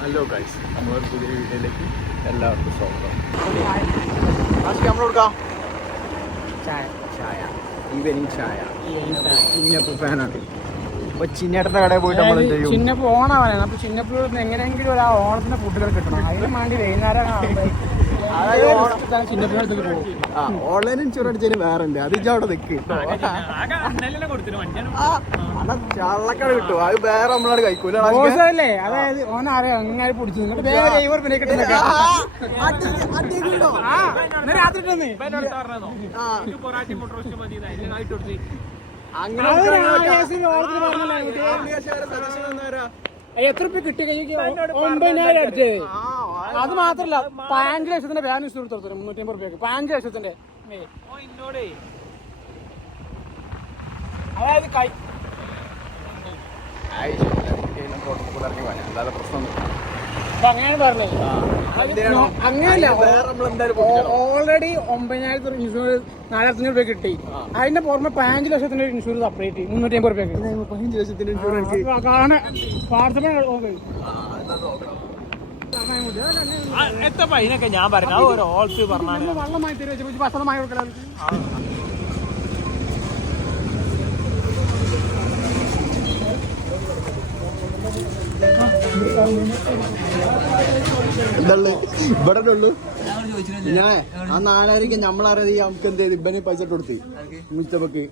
Hello guys നമ്മളൊരു പുതിയ വീഡിയോയിലേക്ക് എല്ലാവർക്കും സ്വാഗതം. കൊടുക്കാം? ചായ ചായ. ഈവനിങ് ചായ. ചിന്നപ്പ് ഫാനാണ്. അപ്പൊ ചിന്നേട്ടന്റെ കടയിൽ പോയിട്ട് നമ്മൾ എന്ത് ചെയ്യും? ചിന്നപ്പ് ഓണമാണ്. അപ്പൊ ചിന്നപ്പിൽ എങ്ങനെയെങ്കിലും ഒരു ആ ഓണത്തിന്റെ ഫുഡുകൾ കിട്ടണം. അതിന് വേണ്ടി വൈകുന്നേരം ഓൺലൈൻ ഇൻഷുറൻസ് അടിച്ചതിന് വേറെ ഉണ്ട് അത് ഇജ്ജ് അവിടെ നിൽക്ക് ചള്ളക്കട കിട്ടും അത് വേറെ നമ്മളാണ് കഴിക്കൂലേ അതായത് ഓന അറിയാം അങ്ങനെ പിടിച്ചു. അങ്ങനെ എത്ര രൂപ കഴിഞ്ഞാൽ കൈക്ക് ഒമ്പതിനായിരം അടിച്ചത് അത് മാത്രല്ല പതിനഞ്ച് ലക്ഷത്തിന്റെ ബാൻ ഇൻഷുറൻസ് എടുത്തു മുന്നൂറ്റി അമ്പത് രൂപയ്ക്ക് പതിനഞ്ച് ലക്ഷത്തിന്റെ. അതായത് കൈ പറഞ്ഞത്? അങ്ങനെയല്ല. ഓൾറെഡി ഒമ്പതിനായിരത്തി ഇൻഷുറൻസ് നാലായിരത്തി രൂപ കിട്ടി. അതിന്റെ പുറമെ പതിനഞ്ച് ലക്ഷത്തിന്റെ ഒരു ഇൻഷുറൻസ് അപ്ഡേറ്റ് മുന്നൂറ്റി അമ്പത് റുപ്യക്ക് പതിനഞ്ച് ലക്ഷത്തിന്റെ ഇൻഷുറൻസ് എത്തപ്പ പൈനൊക്കെ ഞാൻ പറഞ്ഞു? അത് ഒരു ഓൾസ് പറഞ്ഞു വെള്ളമായി ഭക്ഷണമായി കൊടുക്കണം ഇവിടെ ഉള്ളു. ഞാൻ ആ നാലായിരിക്കും നമ്മളറിയത് നമുക്ക് എന്ത് ചെയ്ത്? ഇബനെ പൈസ ഇട്ട് കൊടുത്ത്. മുസ്തഫക്ക്?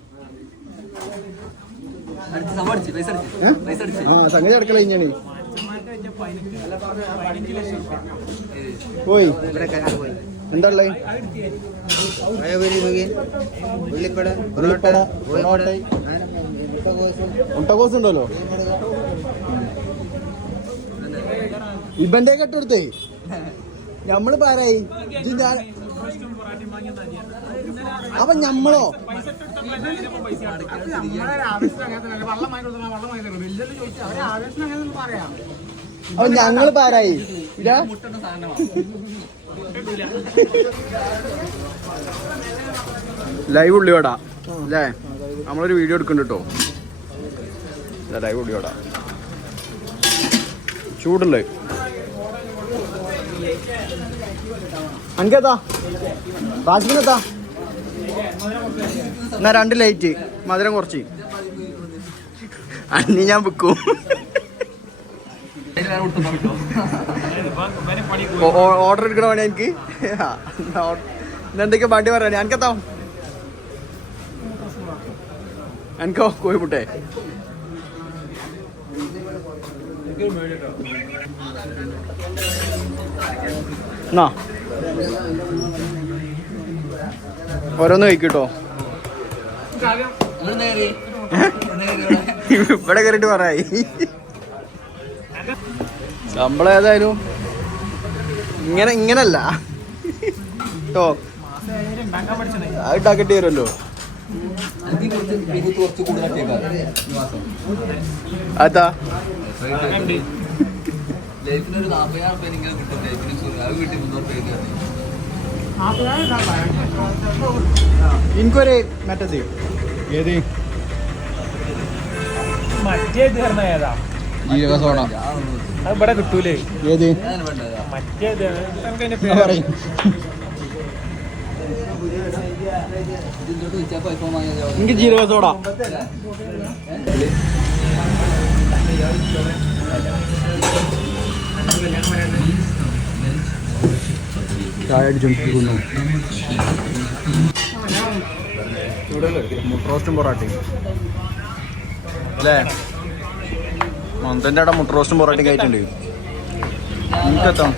ആ സംഗതി അടക്കള കഴിഞ്ഞാണ്. പോയി. എന്താ ഉള്ളത് ഉള്ളിപ്പട പൊറോട്ട, മുട്ടക്കോസ്. ഉണ്ടല്ലോ? ഇബന്റെ കെട്ട് കൊടുത്തേ. ഞമ്മൾ പാരായി അപ്പൊ ഞമ്മളോ? അപ്പൊ ഞങ്ങൾ പാരായി ഇതാ? ലൈവ് ഉള്ളിയോടാ അല്ലേ? നമ്മളൊരു വീഡിയോ എടുക്കുന്നുണ്ട് കേട്ടോ ലൈവ് ഉള്ളിയോടാ. ചൂടല്ലേ അങ്കേതാ ബാസിനെത്താ എന്നാ രണ്ട് ലൈറ്റ് മധുരം കുറച്ച്. അന്നി ഞാൻ വിൽക്കും. ഓർഡർ എടുക്കണ പണി എനിക്ക്? എന്തൊക്കെ വണ്ടി പറയാ എനിക്കെത്താ എനിക്കോ കോഴിമുട്ടേ എന്നാ? ഓരോന്ന് കഴിക്കട്ടോ. ഇവിടെ കയറിട്ട് പറയായി ശമ്പളം ഏതായാലും ഇങ്ങനെ ഇങ്ങനല്ല. കേട്ടോ അത് ഉണ്ടാക്കേണ്ടി വരുമല്ലോ. അതാ ലൈഫിനൊരു നാപ്പതിനായിരം റുപ്യ ഇങ്ങനെ കിട്ടും ലൈഫിന് ഇൻഷുറൻസ് അത് കിട്ടി മുന്നൂറ് രൂപ എനിക്കൊരു മറ്റേ ഏത് മറ്റേ ഏതാ? ജീരക സോഡ അത് ഇവിടെ കിട്ടൂലേ. ഏത്? ഞാൻ വേണ്ടതാ മറ്റേ ഇത് നമുക്ക് അതിന്റെ എന്നാ പറയും. ഇതിന്റെ വിളിച്ചപ്പോ ഐഫോൺ വാങ്ങിയത് എനിക്ക് ജീരക സോഡ ചായ അടിച്ചോണ്ടിരിക്കുന്നു മുട്ടറോസ്റ്റും പൊറാട്ടയും. അല്ലേ? മന്തന്റെ അവിടെ മുട്ടറോസ്റ്റും പൊറാട്ടയും കഴിച്ചിട്ടുണ്ട് നിനക്കെത്താം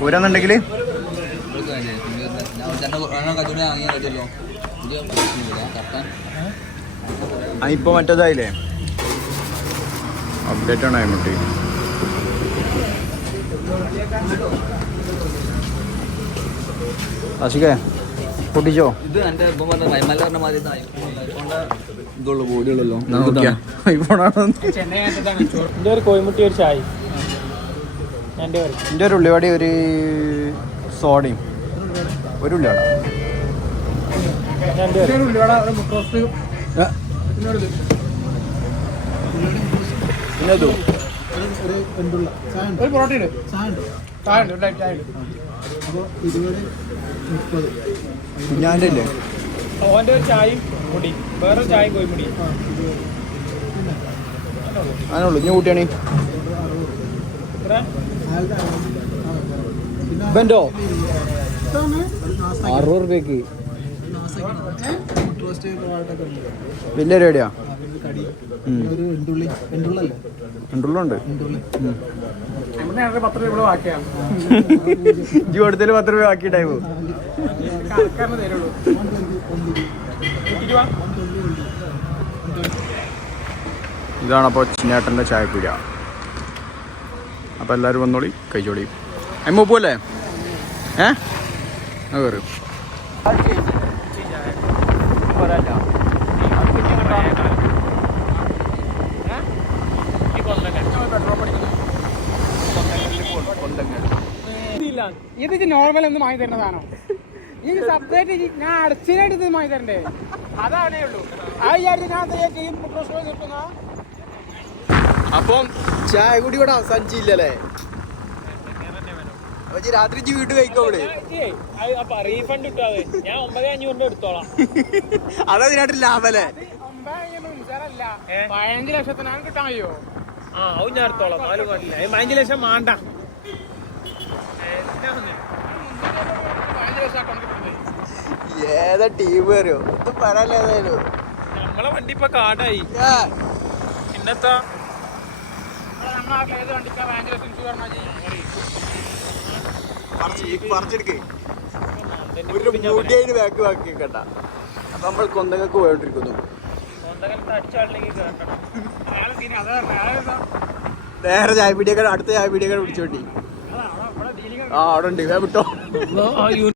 പോരാന്നുണ്ടെങ്കിൽ ആ ഇപ്പൊ മറ്റേതായില്ലേ? അപ്ഡേറ്റ് ആണ് അയ്മുട്ടി. അശികേ പൊട്ടിച്ചോ? ഇത് എന്റെ ഇപ്പം പറഞ്ഞ മൈമല്ല പറഞ്ഞ മാതിരി ഇതുള്ളൂ ബോഡിയുള്ളല്ലോ. ഐഫോണാണോ എന്റെ ഒരു കോയിമുട്ടി ഒരു ചായ. എന്റെ ഒരു. എന്റെ ഒരു ഉള്ളിവാടി ഒരു സോഡയും. ഒരു ഉള്ളിവാട. എന്റെ ഒരു. ഉള്ളിവട ഒരു മുട്ട റോസ്റ്റ് ഏ, പിന്നെ ഒരു ഇത്. പിന്നെ ഇതും? ഒരു പൊറോട്ട ഉണ്ട് ചായ ഉണ്ട്. ചായ ഉണ്ട്. ചായ ഉണ്ട് കുഞ്ഞാന്റെ ഇല്ലേ ഓന്റെ ഒരു ചായയും മുടി വേറെ ചായയും കോഴിമുടി അതിനുള്ളൂ ഇനി കൂട്ടിയാണ് ഇവന്റോ അറുപത് റുപ്യക്ക്. വലിയ പരിപാടിയാ രണ്ടുള്ളുണ്ട് നമുക്ക് പത്ത് രൂപ ബാക്കി ഇതാണ് അപ്പൊ ചിന്നേട്ടന്റെ ചായപ്പുര അപ്പോൾ എല്ലാരും വന്നോളി കഴിച്ചോളി. അമ്മ പോവല്ലേ ഏ? അത് കയറി ഇത് നോർമൽ എന്ന് വാങ്ങി തരുന്നതാണോ? ഈ സെപ്പറേറ്റ് ഞാൻ അടച്ചിനായിട്ട് ഇത് വാങ്ങി തരണ്ടേ? അതാണേ ഉള്ളൂ ആ വിചാരിച്ച് ഞാൻ എന്തെയ്യാ ഈ പ്രശ്നം കിട്ടുന്ന അപ്പം ചായ കൂടി ഇവിടെ അവസാനിച്ചില്ലല്ലേ? രാത്രി ഇവിടെ അപ്പൊ റീഫണ്ട് ഞാൻ ഒമ്പത് അഞ്ഞൂറിന്റെ എടുത്തോളാം. അതാ ഇതിനായിട്ട് ലാഭല്ലേ? അഞ്ഞൂറ് പതിനഞ്ച് ലക്ഷത്തിനാണ് കിട്ടാൻ കഴിയോ ആ അത് ഞാൻ എടുത്തോളാം നാല് പതിനഞ്ച് ലക്ഷം വേണ്ട ഏതാ ടീം വരുമോ ഇത് പറയാല്ലേ ഏതായാലും. നമ്മളെ വണ്ടി ഇപ്പൊ കാടായി. പിന്നെത്താ ഒരു മൂട്ടിയതിന് ബാക്ക് ബാക്കി കേട്ടാ അപ്പൊ നമ്മൾ കൊന്തങ്ങൾക്ക് പോയോണ്ടിരിക്കുന്നു. നേരെ ചായ അടുത്ത ചായ ഡീലിംഗ് ആ അവിടെ ഉണ്ട്. വിട്ടോ.